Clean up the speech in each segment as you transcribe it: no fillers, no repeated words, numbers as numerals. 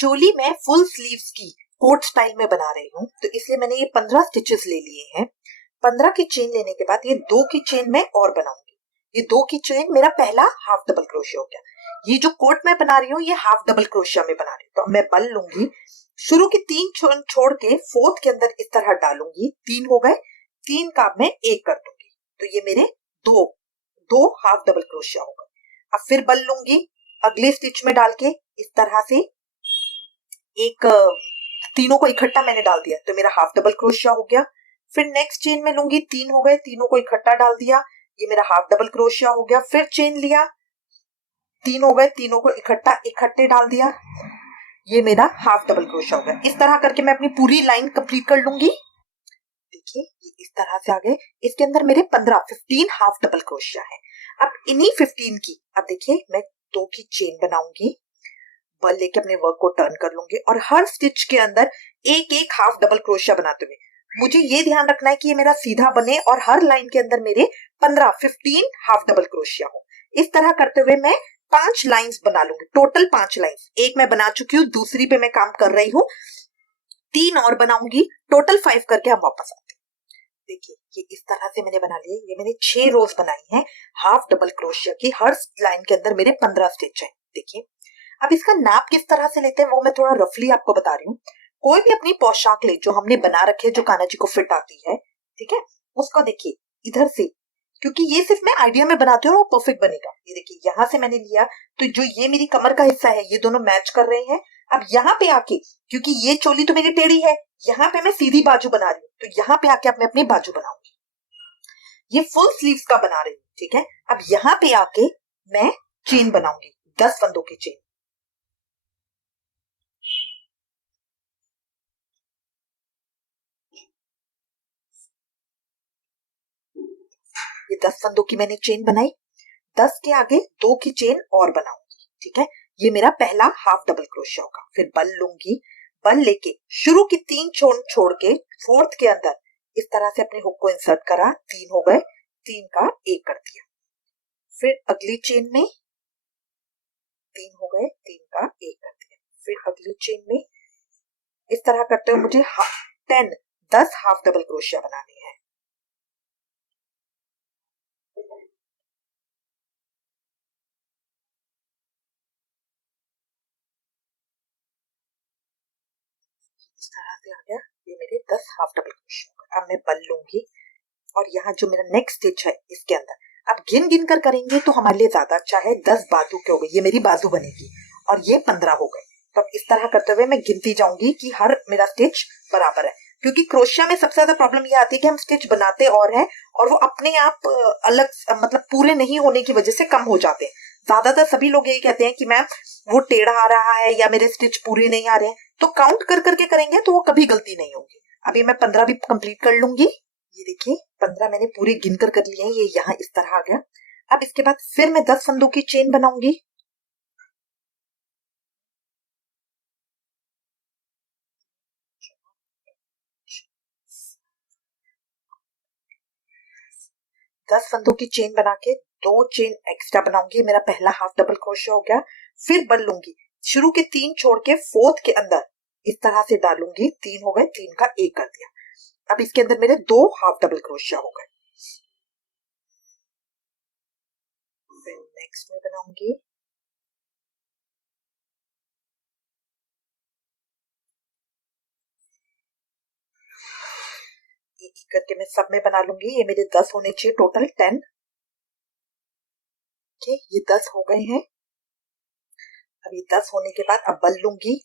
चोली में full sleeves की coat style में बना रही हूँ, तो इसलिए मैंने ये 15 स्टिचेस ले लिए हैं। 15 की चेन लेने के बाद ये 2 की चेन मैं और बनाऊंगी। ये 2 की चेन मेरा पहला हाफ डबल क्रोशिया हो गया। ये जो कोट मैं बना रही हूँ ये हाफ डबल क्रोशिया में बना रही हूँ। तो मैं बल लूंगी, शुरू की 3 छोड़ के फोर्थ के अंदर इस तरह डालूंगी। 3 हो गए, 3 का मैं 1 कर दूंगी, तो ये मेरे दो दो हाफ डबल क्रोशिया हो गए। अब फिर बल लूंगी, अगले स्टिच में डाल के इस तरह से एक तीनों को इकट्ठा मैंने डाल दिया, तो मेरा हाफ डबल क्रोशिया हो गया। फिर नेक्स्ट चेन में लूंगी, 3 हो गए, तीनों को इकट्ठा डाल दिया, ये मेरा हाफ डबल क्रोशिया हो गया। फिर चेन लिया, 3 हो गए, तीनों को इकट्ठे डाल दिया, ये मेरा हाफ डबल क्रोशिया हो गया। इस तरह करके मैं अपनी पूरी लाइन कंप्लीट कर लूंगी। देखिए ये इस तरह से आ गए। इसके अंदर मेरे 15 हाफ डबल क्रोशिया है। अब इन्हीं 15 की, अब देखिए मैं 2 की चेन बनाऊंगी, बल लेके अपने वर्क को टर्न कर लूंगी और हर स्टिच के अंदर एक एक हाफ डबल क्रोशिया बनाते हुए मुझे ये ध्यान रखना है कि ये मेरा सीधा बने और हर लाइन के अंदर मेरे 15 हाफ डबल क्रोशिया हो। इस तरह करते हुए मैं 5 लाइंस बना लूंगी, टोटल 5 लाइंस। एक मैं बना चुकी हूँ, दूसरी पे मैं काम कर रही हूँ, 3 और बनाऊंगी, टोटल 5 करके हम वापस आते हैं। देखिए ये इस तरह से मैंने बना लिए। ये मैंने 6 रोज बनाई हैं हाफ डबल क्रोशिया की। हर लाइन के अंदर मेरे 15 स्टिच है। देखिए अब इसका नाप किस तरह से लेते हैं वो मैं थोड़ा रफली आपको बता रही हूँ। कोई भी अपनी पोशाक ले जो हमने बना रखे है, जो कान्हा जी को फिट आती है, ठीक है, उसको देखिए इधर से, क्योंकि ये सिर्फ मैं आइडिया में बनाती हूँ और वो परफेक्ट बनेगा। ये देखिए यहाँ से मैंने लिया, तो जो ये मेरी कमर का हिस्सा है ये दोनों मैच कर रहे हैं। अब यहाँ पे आके, क्योंकि ये चोली तो मेरी टेढ़ी है, यहाँ पे मैं सीधी बाजू बना रही हूँ, तो यहाँ पे आके मैं अपनी बाजू बनाऊंगी। ये फुल स्लीव्स का बना रही हूँ, ठीक है। अब यहाँ पे आके मैं चेन बनाऊंगी, 10 फंदों की चेन। ये 10 फंदों की मैंने चेन बनाई, 10 के आगे 2 की चेन और बनाऊंगी, ठीक है। ये मेरा पहला हाफ डबल क्रोशिया होगा। फिर बल लूंगी, बल लेके शुरू की 3 छोड़ के फोर्थ के अंदर इस तरह से अपने हुक को इंसर्ट करा, 3 हो गए, 3 का 1 कर दिया। फिर अगली चेन में 3 हो गए, 3 का 1 कर दिया। फिर अगली चेन में इस तरह करते हुए मुझे 10 हाफ डबल क्रोशिया बनाने हैं। इस तरह से आ गया, ये मेरे 10 हाफ डबल क्रोशिया। अब मैं बल लूंगी और यहाँ जो मेरा नेक्स्ट स्टिच है इसके अंदर, अब गिन गिन कर करेंगे तो हमारे लिए ज्यादा अच्छा है। 10 बाजू के हो गए, ये मेरी बाजू बनेगी, और ये 15 हो गए। तो इस तरह करते हुए मैं गिनती जाऊंगी कि हर मेरा स्टिच बराबर है, क्योंकि क्रोशिया में सबसे ज्यादा प्रॉब्लम ये आती है कि हम स्टिच बनाते और हैं और वो अपने आप अलग, मतलब पूरे नहीं होने की वजह से कम हो जाते हैं। ज्यादातर सभी लोग यही कहते हैं कि मैम वो टेढ़ा आ रहा है या मेरे स्टिच पूरे नहीं आ रहे हैं। तो काउंट कर करके करेंगे तो वो कभी गलती नहीं होगी। अभी मैं 15 भी कंप्लीट कर लूंगी। ये देखिए 15 मैंने पूरे गिनकर कर लिए हैं, ये यहाँ इस तरह आ गया। अब इसके बाद फिर मैं 10 फंदों की चेन बनाऊंगी। दस फंदों की चेन बना के 2 चेन एक्स्ट्रा बनाऊंगी, मेरा पहला हाफ डबल क्रोशिया हो गया। फिर बल लूंगी, शुरू के 3 छोड़ के फोर्थ के अंदर इस तरह से डालूंगी, 3 हो गए, 3 का 1 कर दिया। अब इसके अंदर मेरे 2 हाफ डबल क्रोशिया हो गए। फिर नेक्स्ट में बनाऊंगी, एक एक करके मैं सब में बना लूंगी। ये मेरे 10 होने चाहिए, टोटल 10। ठीक, ये 10 हो गए हैं। अब ये 10 होने के बाद अब बल लूंगी,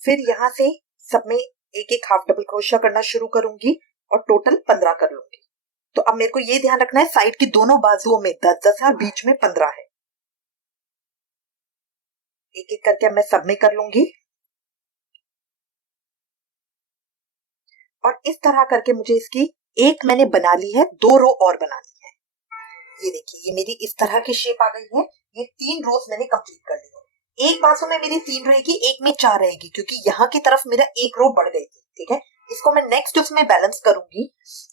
फिर यहाँ से सब में एक एक हाफ डबल क्रोशिया करना शुरू करूंगी और टोटल 15 कर लूंगी। तो अब मेरे को ये ध्यान रखना है साइड की दोनों बाजुओं में 10-10 है, बीच में 15 है। एक एक करके अब मैं सब में कर लूंगी और इस तरह करके मुझे इसकी एक मैंने बना ली है, 2 रो और बना ली है। ये देखिए ये मेरी इस तरह की शेप आ गई है। ये 3 रोज मैंने कंप्लीट कर ली है। एक बाजू में मेरी 3 रहेगी, एक में 4 रहेगी, क्योंकि यहाँ की तरफ मेरा एक रो बढ़ गई थी, ठीक है। इसको मैं नेक्स्ट उसमें बैलेंस करूंगी।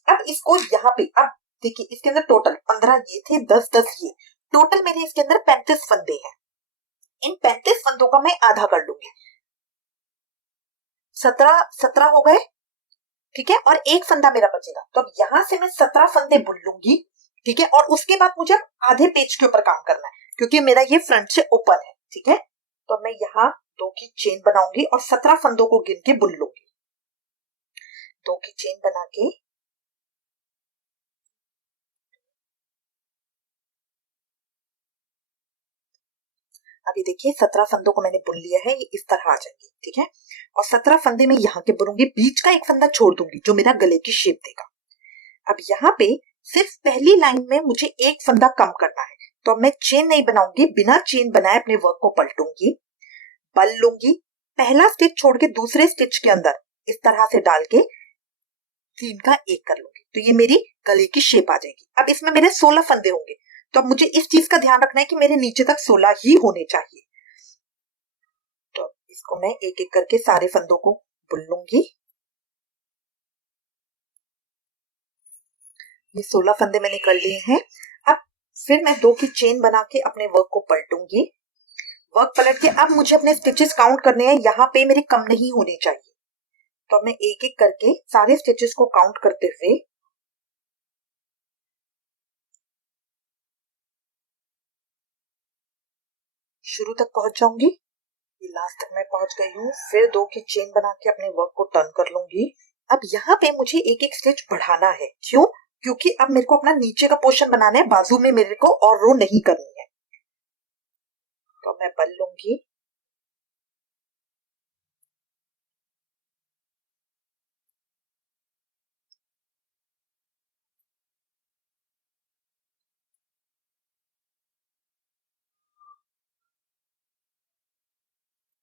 अब इसको यहाँ पे, अब देखिए इसके अंदर टोटल 15 ये थे, 10-10 ये, टोटल मेरे इसके अंदर 35 फंदे हैं। इन 35 फंदों का मैं आधा कर लूंगी। 17 हो गए, ठीक है, और एक फंदा मेरा बचेगा। तो अब यहां से मैं 17 फंदे बुन लूंगी, ठीक है, और उसके बाद मुझे आधे पेज के ऊपर काम करना है क्योंकि मेरा ये फ्रंट से ओपन है, ठीक है। तो मैं यहाँ 2 की चेन बनाऊंगी और 17 फंदों को गिन के बुन लूंगी। 2 की चेन बना के अभी देखिए 17 फंदों को मैंने बुन लिया है, ये इस तरह आ जाएंगे, ठीक है। और 17 फंदे मैं यहाँ के बुनूंगी, बीच का एक फंदा छोड़ दूंगी जो मेरा गले की शेप देगा। अब यहाँ पे सिर्फ पहली लाइन में मुझे एक फंदा कम करना है, तो अब मैं चेन नहीं बनाऊंगी, बिना चेन बनाए अपने वर्क को पलटूंगी, बल लूंगी, पहला स्टिच छोड़ के दूसरे स्टिच के अंदर इस तरह से डाल के 3 का 1 कर लूंगी, तो ये मेरी गले की शेप आ जाएगी। अब इसमें मेरे 16 फंदे होंगे, तो अब मुझे इस चीज का ध्यान रखना है कि मेरे नीचे तक 16 ही होने चाहिए। तो इसको मैं एक एक करके सारे फंदों को बुन लूंगी। ये 16 फंदे मैंने कर लिए हैं। अब फिर मैं 2 की चेन बना के अपने वर्क को पलटूंगी। वर्क पलट के अब मुझे अपने स्टिचेस काउंट करने हैं, यहाँ पे मेरे कम नहीं होने चाहिए। तो मैं एक एक करके सारे स्टिचेस को काउंट करते हुए शुरू तक पहुंच जाऊंगी। ये लास्ट तक मैं पहुंच गई हूँ। फिर 2 की चेन बना के अपने वर्क को टर्न कर लूंगी। अब यहाँ पे मुझे एक एक स्टिच बढ़ाना है, क्यों? क्योंकि अब मेरे को अपना नीचे का पोर्शन बनाना है, बाजू में मेरे को और रो नहीं करनी है। तो मैं बल लूंगी,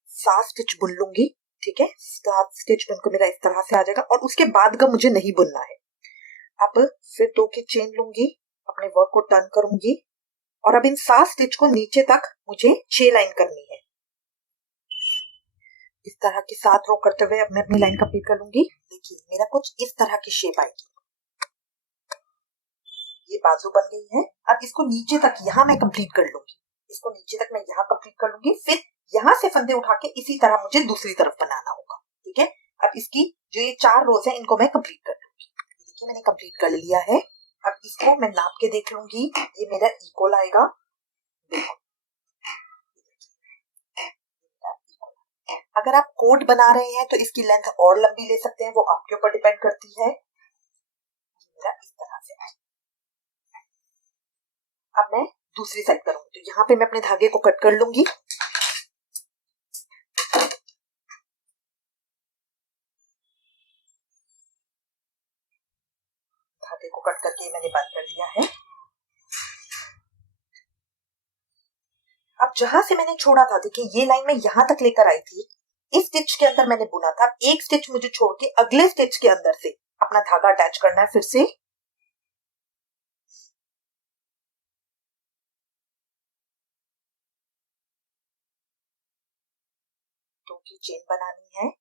सात स्टिच बुन लूंगी, ठीक है। 7 स्टिच बुनकर मेरा इस तरह से आ जाएगा और उसके बाद का मुझे नहीं बुनना है। अब फिर 2 की चेन लूंगी, अपने वर्क को टर्न करूंगी और अब इन 7 स्टिच को नीचे तक मुझे 6 लाइन करनी है। इस तरह की 7 रो करते हुए अब मैं अपनी लाइन कंप्लीट कर लूंगी। देखिए मेरा कुछ इस तरह की शेप आएगी। ये बाजू बन गई है। अब इसको नीचे तक यहाँ मैं कंप्लीट कर लूंगी, इसको नीचे तक मैं यहाँ कंप्लीट कर लूंगी। फिर यहाँ से फंदे उठा के इसी तरह मुझे दूसरी तरफ बनाना होगा, ठीक है। अब इसकी जो ये 4 रोज है इनको मैं कंप्लीट कर लूंगी। देखिए मैंने कंप्लीट कर लिया है। अब इसको मैं नाप के देख लूंगी, ये मेरा इक्वल आएगा। देखो अगर आप कोट बना रहे हैं तो इसकी लेंथ और लंबी ले सकते हैं, वो आपके ऊपर डिपेंड करती है। मेरा इस तरह से। अब मैं दूसरी साइड करूंगी, तो यहाँ पे मैं अपने धागे को कट कर लूंगी। धागे को कट करके मैंने बंद कर दिया है। अब जहां से मैंने छोड़ा था, देखिए ये लाइन मैं यहां तक लेकर आई थी, इस स्टिच के अंदर मैंने बुना था। एक स्टिच मुझे छोड़ के अगले स्टिच के अंदर से अपना धागा अटैच करना है। फिर से 2 की चेन बनानी है।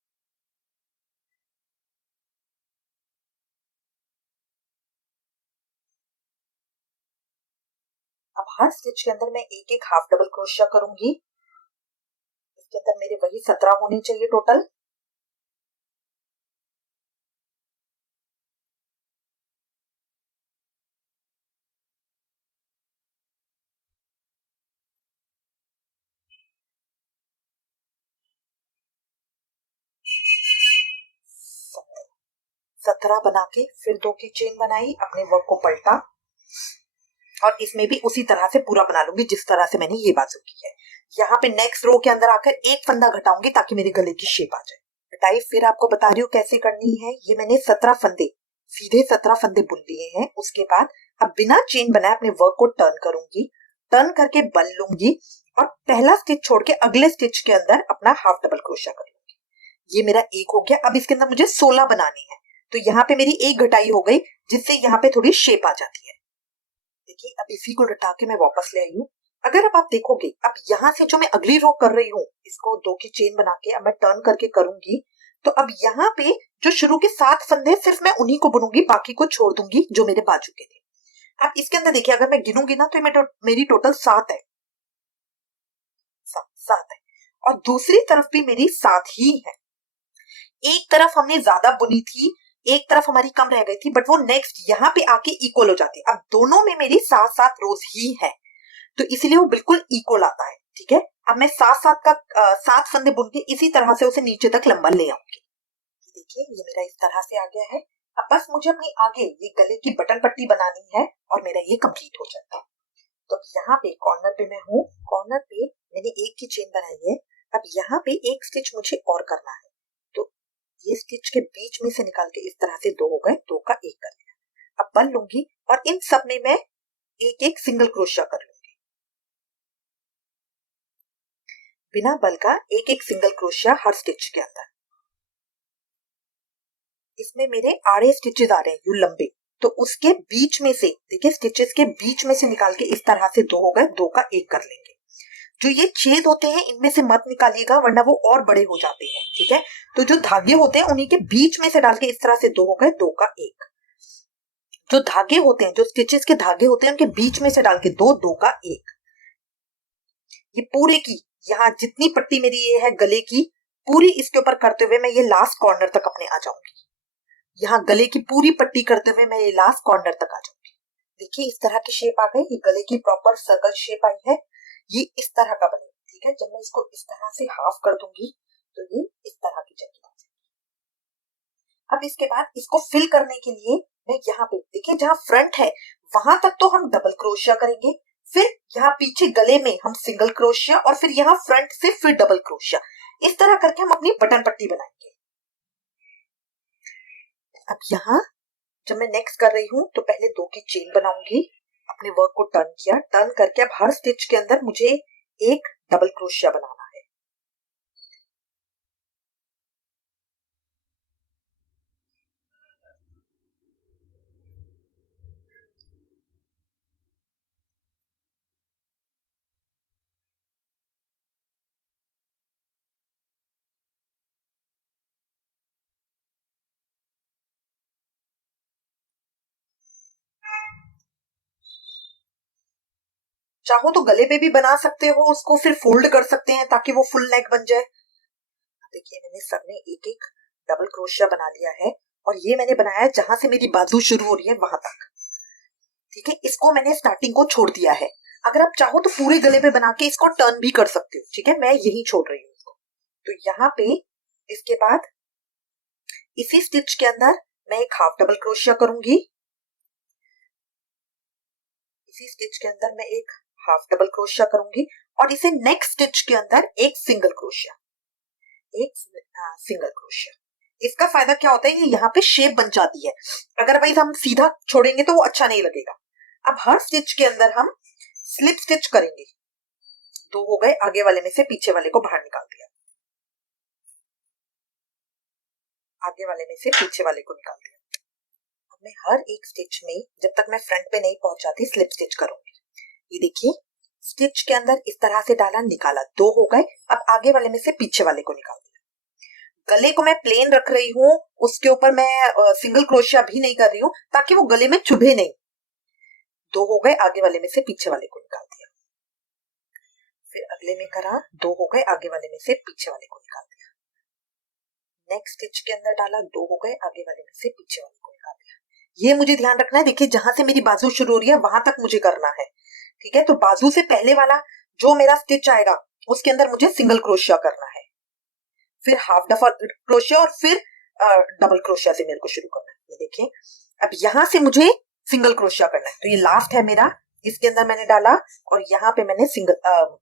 अब हर स्टिच के अंदर मैं एक एक हाफ डबल क्रोशिया करूंगी। इसके अंदर मेरे वही 17 होने चाहिए टोटल। सत्रह बना के फिर 2 की चेन बनाई, अपने वर्क को पलटा और इसमें भी उसी तरह से पूरा बना लूंगी जिस तरह से मैंने ये बाजू की है। यहाँ पे नेक्स्ट रो के अंदर आकर एक फंदा घटाऊंगी ताकि मेरे गले की शेप आ जाए। घटाई फिर आपको बता रही हूँ कैसे करनी है। ये मैंने 17 फंदे, सीधे 17 फंदे बुन लिए हैं। उसके बाद अब बिना चेन बनाए अपने वर्क को टर्न करूंगी, टर्न करके बल लूंगी और पहला स्टिच छोड़ के अगले स्टिच के अंदर अपना हाफ डबल क्रोशिया कर लूंगी। ये मेरा एक हो गया। अब इसके अंदर मुझे 16 बनानी है, तो यहाँ पे मेरी एक घटाई हो गई जिससे यहाँ पे थोड़ी शेप आ जाती है। देखिए अब इसी को लटा के मैं वापस ले आई हूँ। अगर अब आप देखोगे, अब यहाँ से जो मैं अगली रो कर रही हूँ, इसको 2 की चेन बना के अब मैं टर्न करके करूंगी, तो अब यहाँ पे जो शुरू के 7 फंदे सिर्फ मैं उन्हीं को बुनूंगी, बाकी को छोड़ दूंगी जो मेरे बाजू के थे। अब इसके अंदर देखिए अगर मैं गिनूंगी ना तो मेरी टोटल 7 है। 7 है, और दूसरी तरफ भी मेरी 7 ही है। एक तरफ हमने ज्यादा बुनी थी, एक तरफ हमारी कम रह गई थी, बट वो नेक्स्ट यहाँ पे आके इक्वल हो जाती है। अब दोनों में मेरी 7-7 रोज ही है, तो इसीलिए वो बिल्कुल इक्वल आता है। ठीक है, अब मैं 7-7 का 7 फंदे बुन के इसी तरह से उसे नीचे तक लंबा ले आऊंगी। देखिए ये मेरा इस तरह से आ गया है। अब बस मुझे अपनी आगे ये गले की बटन पट्टी बनानी है और मेरा ये कंप्लीट हो जाता है। तो यहाँ पे कॉर्नर पे मैं हूँ, कॉर्नर पे मैंने एक की चेन बनाई है। अब यहाँ पे एक स्टिच मुझे और करना है, तो ये स्टिच के बीच में से निकाल के इस तरह से 2 हो गए, 2 का 1 कर दिया। अब बन लूंगी और इन सब में मैं एक एक सिंगल क्रोशिया कर लूंगी, बिना बल का एक एक सिंगल क्रोशिया हर स्टिच के अंदर। इसमें मेरे आड़े स्टिचेस आ रहे हैं यूं लंबे, तो उसके बीच में से देखिए स्टिचेस के बीच में से निकाल के इस तरह से 2 हो गए, 2 का 1 कर लेंगे। जो ये छेद होते हैं इनमें से मत निकालिएगा वरना वो और बड़े हो जाते हैं। ठीक है, तो जो धागे होते हैं उन्हीं के बीच में से डाल के इस तरह से 2 हो गए, 2 का 1। जो धागे होते हैं, जो स्टिचेस के धागे होते हैं उनके बीच में से डाल के 2, 2 का 1। ये पूरे की यहाँ जितनी पट्टी मेरी ये है गले की, पूरी इसके ऊपर करते हुए मैं ये लास्ट कॉर्नर तक अपने आ जाऊंगी। यहाँ गले की पूरी पट्टी करते हुए मैं ये लास्ट कॉर्नर तक आ जाऊंगी। देखिए इस तरह की शेप आ गई, ये गले की प्रॉपर सर्कल शेप आई है। ये इस तरह का बने। ठीक है, जब मैं इसको इस तरह से हाफ कर दूंगी तो ये इस तरह की जगह आ जाएगी। अब इसके बाद इसको फिल करने के लिए मैं यहाँ पे देखिए जहाँ फ्रंट है वहां तक तो हम डबल क्रोशिया करेंगे, फिर यहाँ पीछे गले में हम सिंगल क्रोशिया, और फिर यहाँ फ्रंट से फिर डबल क्रोशिया। इस तरह करके हम अपनी बटन पट्टी बनाएंगे। अब यहाँ जब मैं नेक्स्ट कर रही हूँ तो पहले 2 की चेन बनाऊंगी, अपने वर्क को टर्न किया, टर्न करके अब हर स्टिच के अंदर मुझे एक डबल क्रोशिया बनाना है। चाहो तो गले पे भी बना सकते हो, उसको फिर फोल्ड कर सकते हैं ताकि वो फुल नेक बन जाए। देखिए मैंने सब में एक एक डबल क्रोशिया बना लिया है, और ये मैंने बनाया है जहां से मेरी बाजू शुरू हो रही है वहां तक। ठीक है, इसको मैंने स्टार्टिंग को छोड़ दिया है। अगर आप चाहो तो पूरे गले पे बना के इसको टर्न भी कर सकते हो। ठीक है, मैं यही छोड़ रही हूँ इसको। तो यहाँ पे इसके बाद इसी स्टिच के अंदर मैं एक हाफ डबल क्रोशिया करूंगी, इसी स्टिच के अंदर मैं एक हाफ डबल क्रोशिया करूंगी, और इसे नेक्स्ट स्टिच के अंदर एक सिंगल क्रोशिया, एक सिंगल क्रोशिया। इसका फायदा क्या होता है, ये यहाँ पे शेप बन जाती है। अदरवाइज हम सीधा छोड़ेंगे तो वो अच्छा नहीं लगेगा। अब हर स्टिच के अंदर हम स्लिप स्टिच करेंगे। 2 हो गए, आगे वाले में से पीछे वाले को बाहर निकाल दिया, आगे वाले में से पीछे वाले को निकाल दिया। अब मैं हर एक स्टिच में जब तक मैं फ्रंट पे नहीं पहुंच जाती स्लिप स्टिच करूंगी। ये देखिए स्टिच के अंदर इस तरह से डाला, निकाला, 2 हो गए। अब आगे वाले में से पीछे वाले को निकाल दिया। गले को मैं प्लेन रख रही हूँ, उसके ऊपर मैं सिंगल क्रोशिया भी नहीं कर रही हूँ ताकि वो गले में चुभे नहीं। 2 हो गए, आगे वाले में से पीछे वाले को निकाल दिया, फिर अगले में करा, 2 हो गए, आगे वाले में से पीछे वाले को निकाल दिया। नेक्स्ट स्टिच के अंदर डाला, 2 हो गए, आगे वाले में से पीछे वाले को निकाल दिया। ये मुझे ध्यान रखना है, देखिए जहां से मेरी बाजू शुरू हो रही है वहां तक मुझे करना है। ठीक है, तो बाजू से पहले वाला जो मेरा स्टिच आएगा उसके अंदर मुझे सिंगल क्रोशिया करना है, फिर हाफ डबल क्रोशिया, और फिर डबल क्रोशिया से मेरे को शुरू करना है। ये देखिए अब यहाँ से मुझे सिंगल क्रोशिया करना है, तो ये लास्ट है मेरा, इसके अंदर मैंने डाला और यहाँ पे मैंने सिंगल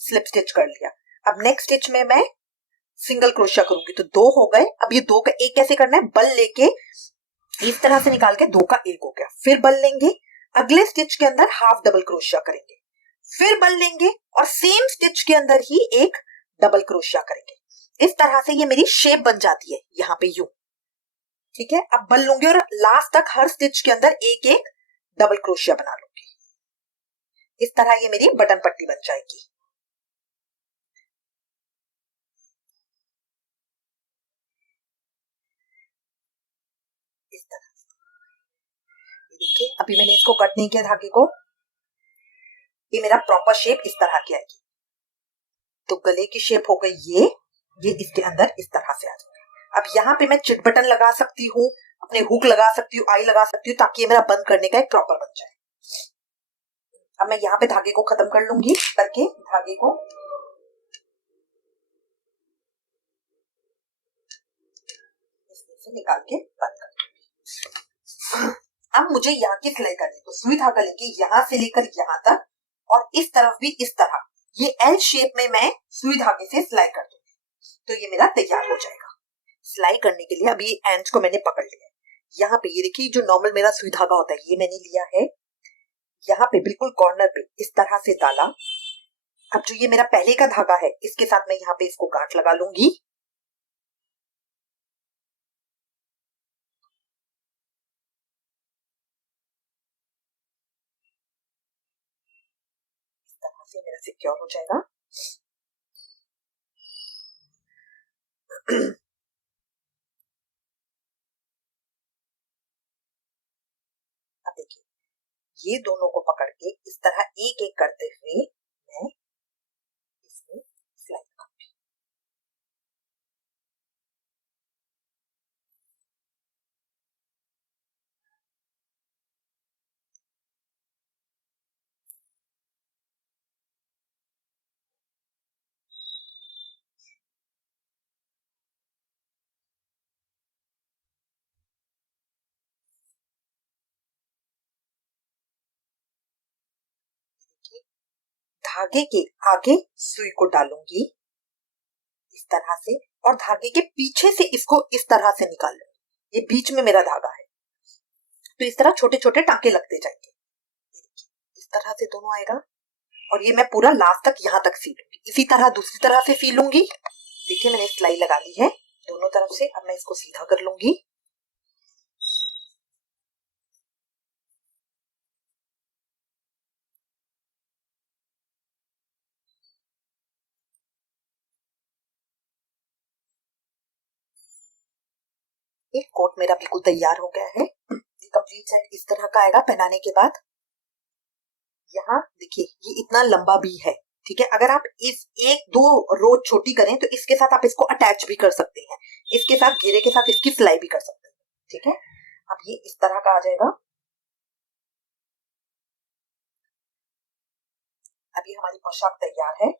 स्लिप स्टिच कर लिया। अब नेक्स्ट स्टिच में मैं सिंगल क्रोशिया करूंगी, तो 2 हो गए। अब ये 2 का 1 कैसे करना है, बल लेके इस तरह से निकाल के 2 का 1 हो गया, फिर बल लेंगे, अगले स्टिच के अंदर हाफ डबल क्रोशिया करेंगे, फिर बल लेंगे और सेम स्टिच के अंदर ही एक डबल क्रोशिया करेंगे। इस तरह से ये मेरी शेप बन जाती है यहाँ पे यूं। ठीक है, अब बल लूंगी और लास्ट तक हर स्टिच के अंदर एक एक डबल क्रोशिया बना लूंगी। इस तरह ये मेरी बटन पट्टी बन जाएगी। इस तरह देखिए, अभी मैंने इसको कट नहीं किया धागे को, ये मेरा प्रॉपर शेप इस तरह की आएगी। तो गले की शेप हो गई ये इसके अंदर इस तरह से आ जाएगा। अब यहाँ पे मैं चिट बटन लगा सकती हूँ, अपने हुक लगा सकती हूँ, आई लगा सकती हूँ, ताकि ये मेरा बंद करने का एक प्रॉपर बन जाए। अब मैं यहाँ पे धागे को खत्म कर लूंगी, करके धागे को इसमें से निकाल के बंद कर दूंगी। अब मुझे यहाँ की सिलाई करनी है, तो सुई धागा लेके यहाँ से लेकर यहाँ तक और इस तरफ भी इस तरह, ये एल शेप में मैं सुई धागे से सिलाई कर दूंगी, तो ये मेरा तैयार हो जाएगा। सिलाई करने के लिए अभी एंड को मैंने पकड़ लिया है। यहाँ पे ये देखिए, जो नॉर्मल मेरा सुई धागा होता है ये मैंने लिया है, यहाँ पे बिल्कुल कॉर्नर पे इस तरह से डाला। अब जो ये मेरा पहले का धागा है, इसके साथ मैं यहाँ पे इसको गांठ लगा लूंगी। इस तरह से मेरा सिक्योर हो जाएगा। अब देखिए, ये दोनों को पकड़ के इस तरह एक एक करते हुए मैं इसमें सिलाई करूंगी। धागे के आगे सुई को डालूंगी इस तरह से, और धागे के पीछे से इसको इस तरह से निकाल लूंगी। ये बीच में मेरा धागा है, तो इस तरह छोटे छोटे टांके लगते जाएंगे। इस तरह से दोनों आएगा, और ये मैं पूरा लास्ट तक यहाँ तक सीलूंगी। इसी तरह दूसरी तरह से सीलूंगी। देखिए मैंने सिलाई लगा ली है दोनों तरफ से। अब मैं इसको सीधा कर लूंगी। ये कोट मेरा बिल्कुल तैयार हो गया है। ये कंप्लीट सेट इस तरह का आएगा पहनाने के बाद। यहाँ देखिए, ये इतना लंबा भी है, ठीक है। अगर आप इस एक दो रो छोटी करें तो इसके साथ आप इसको अटैच भी कर सकते हैं, इसके साथ घेरे के साथ इसकी सिलाई भी कर सकते हैं, ठीक है। अब ये इस तरह का आ जाएगा। अभी हमारी पोशाक तैयार है।